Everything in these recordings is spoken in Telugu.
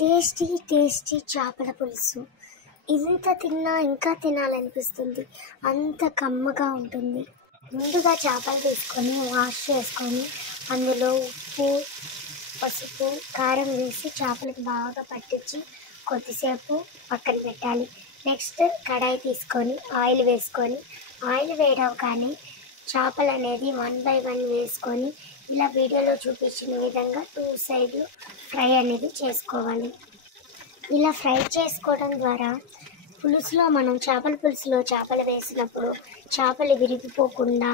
టేస్టీ టేస్టీ చేపల పులుసు. ఇంత తిన్నా ఇంకా తినాలనిపిస్తుంది. అంత కమ్మగా ఉంటుంది. ముందుగా చేపలు తీసుకొని వాష్ చేసుకొని అందులో ఉప్పు, పసుపు, కారం వేసి చేపలకు బాగా పట్టించి కొద్దిసేపు పక్కన పెట్టాలి. నెక్స్ట్ కడాయి తీసుకొని ఆయిల్ వేసుకొని ఆయిల్ వేయడం కానీ చేపలు అనేది 1 by 1 వేసుకొని ఇలా వీడియోలో చూపించిన విధంగా 2 సైడ్లు ఫ్రై అనేది చేసుకోవాలి. ఇలా ఫ్రై చేసుకోవడం ద్వారా పులుసులో మనం చేపల పులుసులో చేపలు వేసినప్పుడు చేపలు విరిగిపోకుండా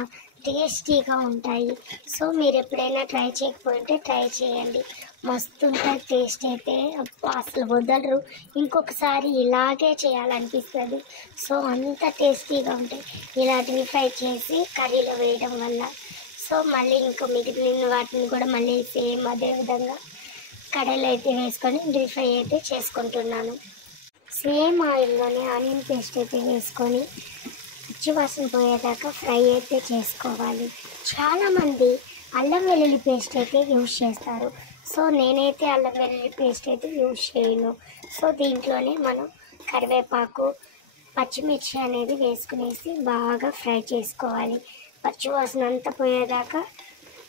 టేస్టీగా ఉంటాయి. సో మీరు ఎప్పుడైనా ట్రై చేయకపోతే ట్రై చేయండి. మస్తు ఉంటుంది టేస్ట్ అయితే. అసలు వదలరు. ఇంకొకసారి ఇలాగే చేయాలనిపిస్తుంది. సో అంత టేస్టీగా ఉంటాయి ఇలా డీప్ ఫ్రై చేసి కర్రీలో వేయడం వల్ల. సో మళ్ళీ ఇంకా మిగిలిన వాటిని కూడా మళ్ళీ సేమ్ అదే విధంగా కడాయిలో అయితే వేసుకొని డీప్ ఫ్రై అయితే చేసుకుంటున్నాను. సేమ్ ఆయిల్లోనే ఆనియన్ పేస్ట్ అయితే వేసుకొని పచ్చివాసన పోయేదాకా ఫ్రై అయితే చేసుకోవాలి. చాలామంది అల్లం వెల్లుల్లి పేస్ట్ అయితే యూజ్ చేస్తారు. సో నేనైతే అల్లం వెల్లుల్లి పేస్ట్ అయితే యూజ్ చేయను. సో దీంట్లోనే మనం కరివేపాకు, పచ్చిమిర్చి అనేది వేసుకునేసి బాగా ఫ్రై చేసుకోవాలి. పచ్చివాసన అంతా పోయేదాకా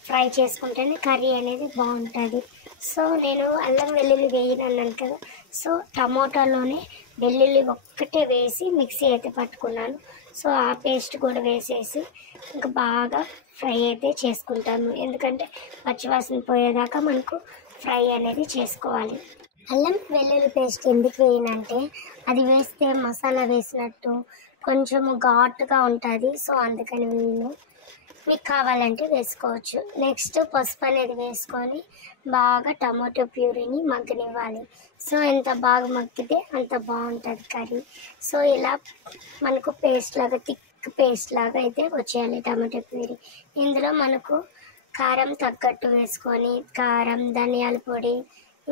ఫ్రై చేసుకుంటేనే కర్రీ అనేది బాగుంటుంది. సో నేను అల్లం వెల్లుల్లి వేయనన్నాను కదా. సో టమోటాలోనే వెల్లుల్లి ఒక్కటే వేసి మిక్సీ అయితే పట్టుకున్నాను. సో ఆ పేస్ట్ కూడా వేసేసి ఇంకా బాగా ఫ్రై అయితే చేసుకుంటాను. ఎందుకంటే పచ్చివాసన పోయేదాకా మనకు ఫ్రై అనేది చేసుకోవాలి. అల్లం వెల్లుల్లి పేస్ట్ ఎందుకు వేయనంటే అది వేస్తే మసాలా వేసినట్టు కొంచెము ఘాటుగా ఉంటుంది. సో అందుకని వేయను. మీకు కావాలంటే వేసుకోవచ్చు. నెక్స్ట్ పసుపు అనేది వేసుకొని బాగా టమాటో ప్యూరీని మగ్గనివ్వాలి. సో ఎంత బాగా మగ్గితే అంత బాగుంటుంది కర్రీ. సో ఇలా మనకు పేస్ట్ లాగా థిక్ పేస్ట్ లాగా అయితే వచ్చేయాలి టమాటో ప్యూరీ. ఇందులో మనకు కారం తగ్గట్టు వేసుకొని కారం, ధనియాల పొడి,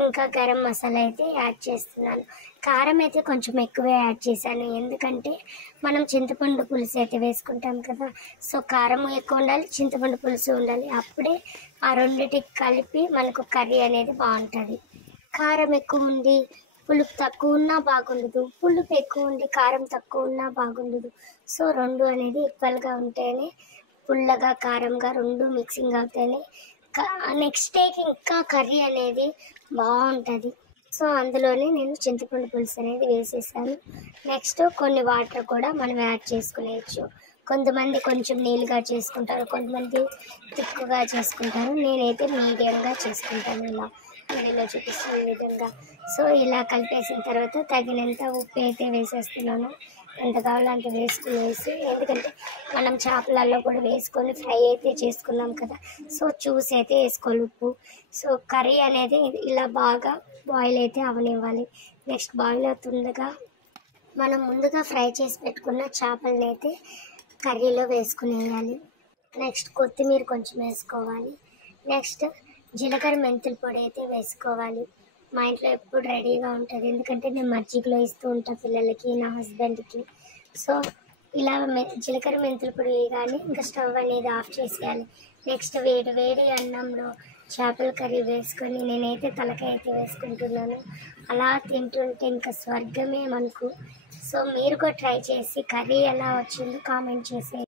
ఇంకా గరం మసాలా అయితే యాడ్ చేస్తున్నాను. కారం అయితే కొంచెం ఎక్కువే యాడ్ చేశాను. ఎందుకంటే మనం చింతపండు పులుసు అయితే వేసుకుంటాం కదా. సో కారం ఎక్కువ ఉండాలి, చింతపండు పులుసు ఉండాలి. అప్పుడే ఆ రెండిటికి కలిపి మనకు కర్రీ అనేది బాగుంటుంది. కారం ఎక్కువ ఉండి పులుపు తక్కువ ఉన్నా బాగుండదు, పులుపు ఎక్కువ ఉండి కారం తక్కువ ఉన్నా బాగుండదు. సో రెండు అనేది ఈక్వల్గా ఉంటేనే, పుల్లగా కారంగా రెండు మిక్సింగ్ అవుతేనే నెక్స్ట్ డేకి ఇంకా కర్రీ అనేది బాగుంటుంది. సో అందులోనే నేను చింతపండు పులుసు అనేది వేసేసాను. నెక్స్ట్ కొన్ని వాటర్ కూడా మనం యాడ్ చేసుకునేయచ్చు. కొంతమంది కొంచెం నీళ్ళుగా చేసుకుంటారు, కొంతమంది తిక్కుగా చేసుకుంటారు. నేనైతే మీడియంగా చేసుకుంటాను ఇలా వీడియోలో చూపిస్తున్న విధంగా. సో ఇలా కలిపేసిన తర్వాత తగినంత ఉప్పు అయితే వేసేస్తున్నాను. ఎంత కావాలో అంత వేసుకునేసి, ఎందుకంటే మనం చేపలలో కూడా వేసుకొని ఫ్రై అయితే చేసుకున్నాం కదా. సో చూసి అయితే వేసుకోవాలి ఉప్పు. సో కర్రీ అనేది ఇలా బాగా బాయిల్ అయితే అవనివ్వాలి. నెక్స్ట్ బాయిల్ అవుతుండగా మనం ముందుగా ఫ్రై చేసి పెట్టుకున్న చేపలని అయితే కర్రీలో వేసుకునేయాలి. నెక్స్ట్ కొత్తిమీర కొంచెం వేసుకోవాలి. నెక్స్ట్ జీలకర్ర మెంతుల పొడి అయితే వేసుకోవాలి. మా ఇంట్లో ఎప్పుడు రెడీగా ఉంటుంది, ఎందుకంటే నేను మజ్జిగలో ఇస్తూ ఉంటాను పిల్లలకి, నా హస్బెండ్కి. సో ఇలా జీలకర్ర మెంతుల పొడి వేయగానే ఇంకా స్టవ్ అనేది ఆఫ్ చేసేయాలి. నెక్స్ట్ వేడి వేడి అన్నంలో చేపల కర్రీ వేసుకొని నేనైతే తలకాయ అయితే వేసుకుంటున్నాను. అలా తింటుంటే ఇంకా స్వర్గమే మనకు. సో మీరు కూడా ట్రై చేసి కర్రీ ఎలా వచ్చిందో కామెంట్ చేసేయండి.